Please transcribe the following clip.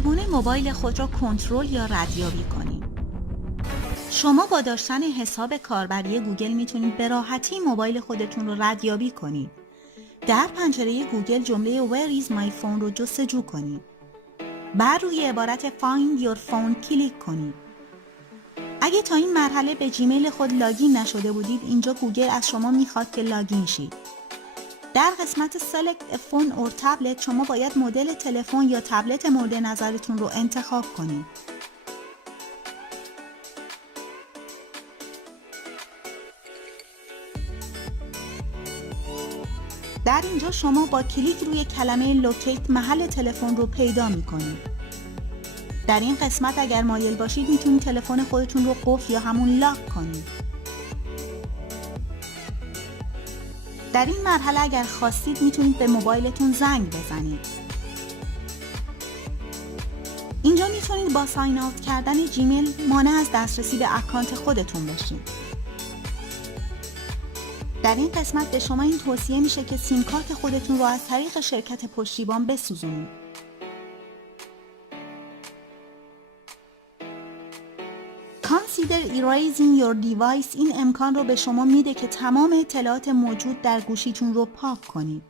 چگونه موبایل خود را کنترل یا ردیابی کنید؟ شما با داشتن حساب کاربری گوگل میتونید به راحتی موبایل خودتون رو ردیابی کنید. در پنجره گوگل جمله Where is my phone رو جستجو کنید. بعد روی عبارت Find your phone کلیک کنید. اگه تا این مرحله به جیمیل خود لاگین نشده بودید، اینجا گوگل از شما میخواد که لاگین شید. در قسمت Select a phone or tablet شما باید مدل تلفن یا تبلت مورد نظرتون رو انتخاب کنید. در اینجا شما با کلیک روی کلمه لوکیت محل تلفن رو پیدا می‌کنید. در این قسمت اگر مایل باشید میتونید تلفن خودتون رو قفل یا همون لاک کنید. در این مرحله اگر خواستید میتونید به موبایلتون زنگ بزنید. اینجا میتونید با ساین اوت کردن جیمیل مانع از دسترسی به اکانت خودتون بشید. در این قسمت به شما این توصیه میشه که سیم کارت خودتون رو از طریق شرکت پشتیبان بسوزونید. Consider erasing your device این امکان رو به شما میده که تمام اطلاعات موجود در گوشیتون رو پاک کنید.